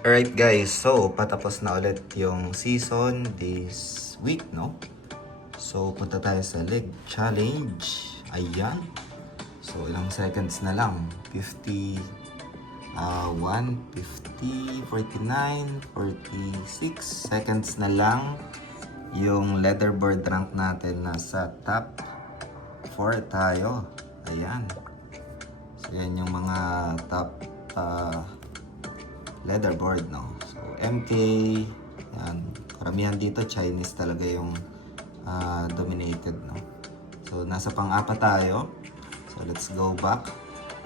Alright guys, so patapos na ulit yung season this week, no? So punta tayo sa leg challenge. Ayan. So ilang seconds na lang. 50, 1, 50, 49, 46 seconds na lang. Yung leaderboard rank natin nasa top 4 tayo. Ayan. So yan yung mga top leaderboard, no? So MK, yan. Karamihan dito Chinese talaga yung dominated, no? So nasa pang-apat tayo. So let's go back.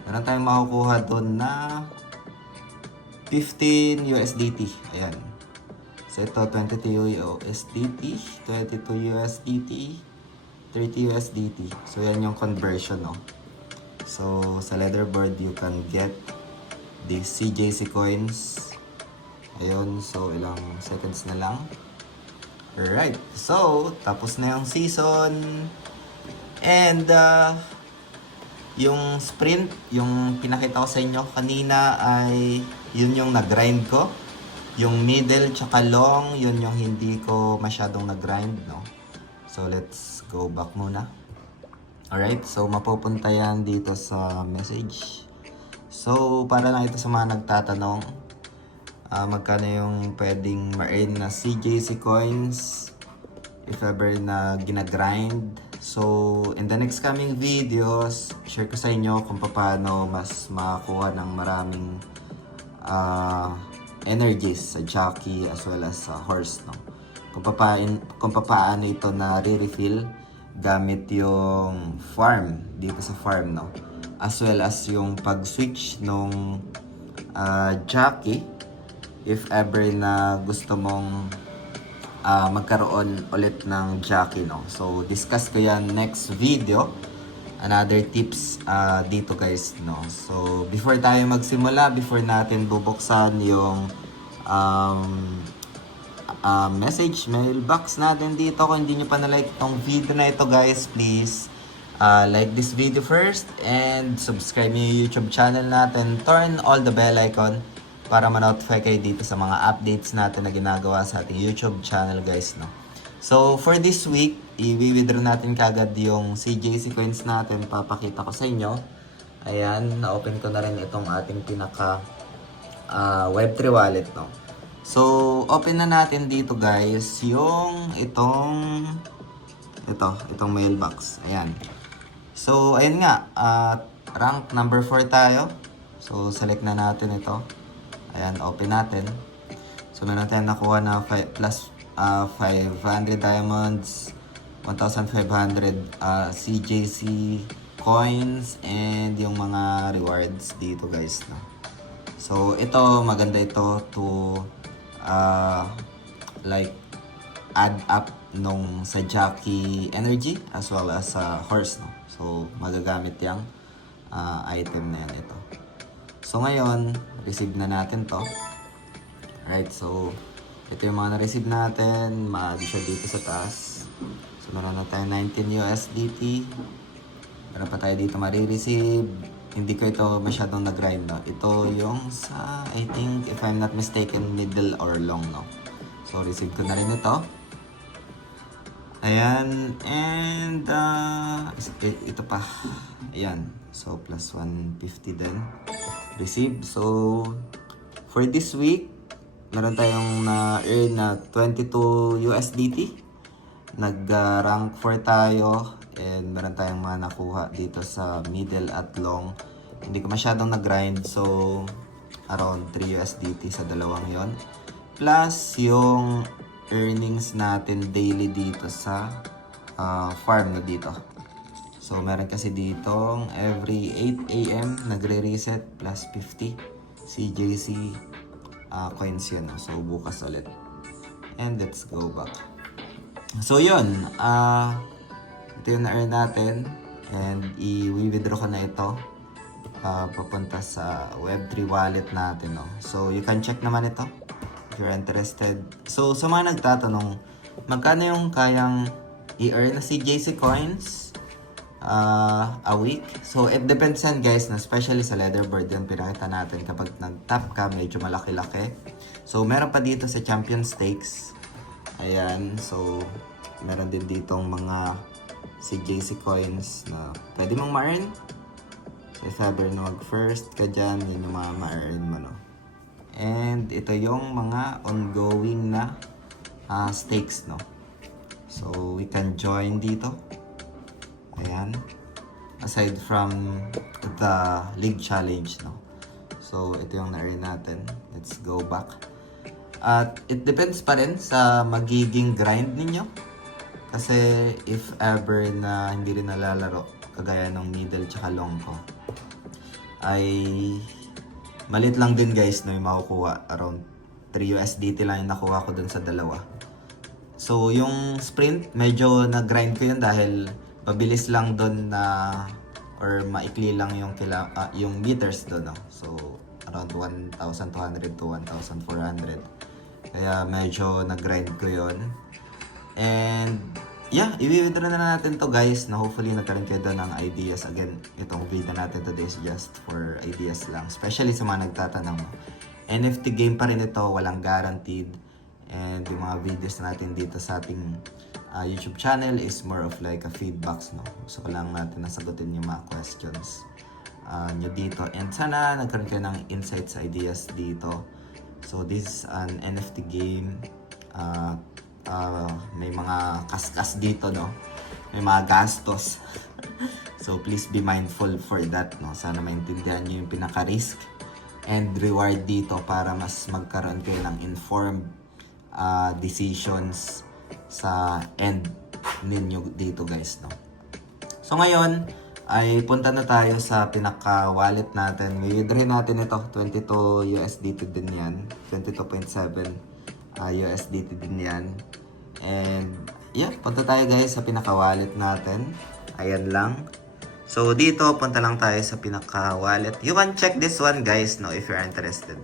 Meron tayong makukuha doon na 15 USDT. Ayan. So ito 22 USDT, 22 USDT, 30 USDT. So yan yung conversion, no? So sa leaderboard you can get the CJC coins. Ayun, so ilang seconds na lang. Alright, so tapos na yung season. And yung sprint, yung pinakita ko sa inyo kanina ay yun yung nag-grind ko. Yung middle tsaka long, yun yung hindi ko masyadong nag-grind, no? So let's go back muna. Alright, so mapupunta yan dito sa message. So para lang ito sa mga nagtatanong, magkano yung pwedeng ma-earn na CJC coins if ever na ginagrind. So in the next coming videos, share ko sa inyo kung paano mas makakuha ng maraming energies sa jockey as well as sa horse, no? Kung paano ito na re-refill gamit yung farm dito sa farm, no? As well as yung pag-switch nung jockey if ever na gusto mong magkaroon ulit ng jockey, no? So discuss ko yan next video. Another tips dito guys, no? So before tayo magsimula, before natin bubuksan yung message mailbox natin dito, kung hindi nyo pa na-like itong video na ito guys, please like this video first and subscribe nyo yung YouTube channel natin. Turn all the bell icon para ma-notify kayo dito sa mga updates natin na ginagawa sa ating YouTube channel guys, no? So for this week, i-withdraw natin kagad yung CJC coins natin. Papakita ko sa inyo. Ayan, na-open ko na rin itong ating pinaka Web3 wallet, no? So open na natin dito guys yung itong mailbox. Ayan. So ayun nga, rank number 4 tayo. So select na natin ito. Ayan, open natin. So meron tayong nakuha na plus 500 diamonds, 1,500 CJC coins, and yung mga rewards dito guys, no? So ito, maganda ito to like add up nung sa jockey energy as well as sa horse, no? So magagamit yung item na yan ito. So ngayon, receive na natin to. Alright, so ito yung mga na-receive natin. Ma-add siya dito sa taas. So meron na tayo 19 USDT. Meron pa tayo dito ma-receive. Hindi ko ito masyadong nag-grind, no? Ito yung sa, I think, if I'm not mistaken, middle or long, no? So receive ko na rin ito. Ayan. And ito pa. Ayan. So plus 150 din. Receive. So for this week, meron tayong na-earn na 22 USDT. Nag-rank 4 tayo. And meron tayong mga nakuha dito sa middle at long. Hindi ko masyadong nag-grind. So, around 3 USDT sa dalawang yon. Plus, yung earnings natin daily dito sa farm na dito. So, meron kasi dito every 8 AM nagre-reset plus 50 CJC coins yun. So, bukas ulit. And let's go back. So, yun. Ito yung na-earn natin. And i-withdraw ko na ito. Papunta sa Web3 wallet natin, no? So, you can check naman ito if you're interested. So, sa mga nagtatanong, magkano yung kayang i-earn na CJC coins a week. So, it depends yan guys, na especially sa leaderboard yan, pinakita natin kapag nag-top ka, medyo malaki-laki. So, meron pa dito sa Champion Stakes. Ayan, so, meron din ditong mga CJC coins na pwede mong ma-earn. So, if ever na mag-first ka dyan, yun yung mga ma-earn mo, no? And ito yung mga ongoing na stakes, no? So, we can join dito. Ayan. Aside from the league challenge, no? So, ito yung na-earn natin. Let's go back. At it depends pa rin sa magiging grind ninyo. Kasi if ever na hindi rin nalalaro, kagaya ng middle tsaka long ko, ay malit lang din guys na yung makukuha. Around 3 USDT lang yung nakuha ko dun sa dalawa. So yung sprint, medyo nag-grind ko yun dahil mabilis lang dun na, or maikli lang yung meters dun, no? So around 1,200 to 1,400. Kaya medyo nag-grind ko yun. And yeah, i-withdraw na natin to guys, na hopefully nagkaroon kayo doon ng ideas. Again, itong video natin today is just for ideas lang, especially sa mga nagtatanong. NFT game pa rin ito, walang guaranteed. And yung mga videos natin dito sa ating YouTube channel is more of like a feedbacks, no? So lang natin nasagutin yung mga questions nyo dito. And sana nagkaroon kayo ng insights, ideas dito. So this is an NFT game. May mga kaskas dito, no? May mga gastos. So please be mindful for that, no? Sana maintindihan nyo yung pinaka-risk and reward dito para mas magkaroon kayo ng informed decisions sa end ninyo dito guys, no? So ngayon ay punta na tayo sa pinaka-wallet natin. I-withdraw natin ito, 22 USDT din yan. 22.7 USDT din yan. And yeah, punta tayo guys sa pinaka-wallet natin. Ayan lang. So dito, punta lang tayo sa pinaka-wallet. You can check this one guys, no, if you're interested.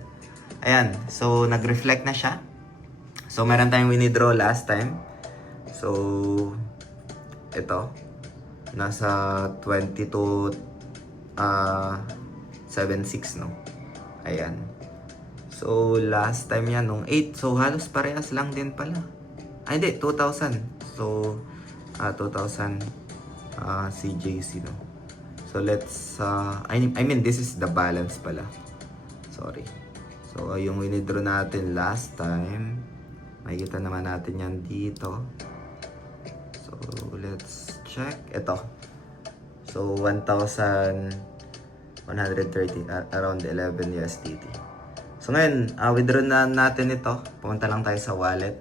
Ayan, so nag-reflect na siya. So meron tayong withdraw last time. So ito, nasa 22.76, no? Ayan. So last time yan nung 8. So halos parehas lang din pala. Ay hindi, 2,000. So 2,000 CJC, no? So let's I mean this is the balance pala. Sorry. So yung withdraw natin last time, makikita naman natin yan dito. So let's check. Ito. So 1,130 around 11 USDT. So ngayon, withdraw na natin ito. Pumunta lang tayo sa wallet.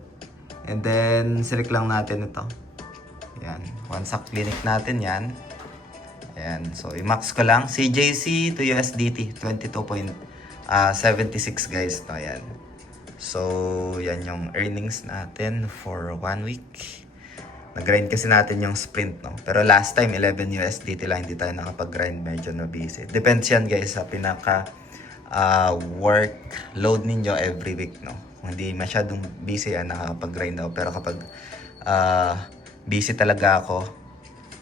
And then select lang natin ito. Ayan. Once clinic natin yan. Ayan. So i-max ko lang. CJC to USDT 22.76 guys. No, ayan. So yan yung earnings natin for 1 week. Nag-grind kasi natin yung sprint, no? Pero last time, 11 USDT lang, hindi tayo nakapag-grind, medyo na busy. Depends yan guys sa pinaka workload ninyo every week, no? Kung hindi masyadong busy, nakakapag-grind ako. Pero kapag busy talaga ako,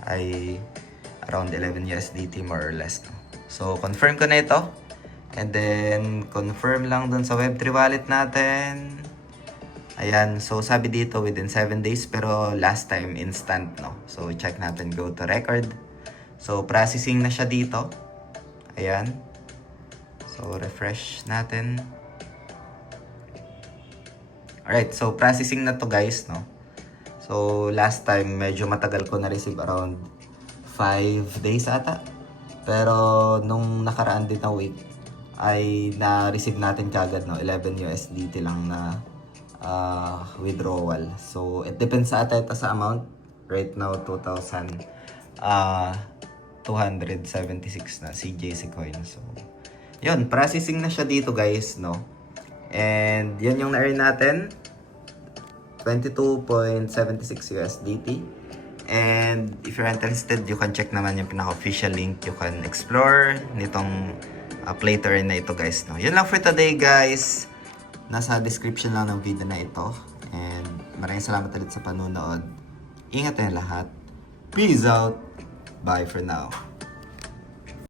ay around 11 USDT more or less, no? So, confirm ko na ito. And then, confirm lang dun sa Web3 wallet natin. Ayan, so sabi dito within 7 days, pero last time instant, no? So check natin, go to record. So processing na siya dito. Ayan. So refresh natin. Alright, so processing na to guys, no? So last time medyo matagal ko na-receive, around 5 days ata. Pero nung nakaraan din na week ay na-receive natin kagad, no? 11 USDT lang na withdrawal. So it depends sa ata ito sa amount. Right now 2,276 na CJC coin. So yun, processing na siya dito guys, no? And yan yung na-earn natin, 22.76 USDT. And if you're interested, you can check naman yung pinaka-official link. You can explore nitong play to earn na ito guys, no? Yun lang for today guys. Nasa description lang ng video na ito. And maraming salamat ulit sa panonood. Ingat tayong lahat. Peace out! Bye for now.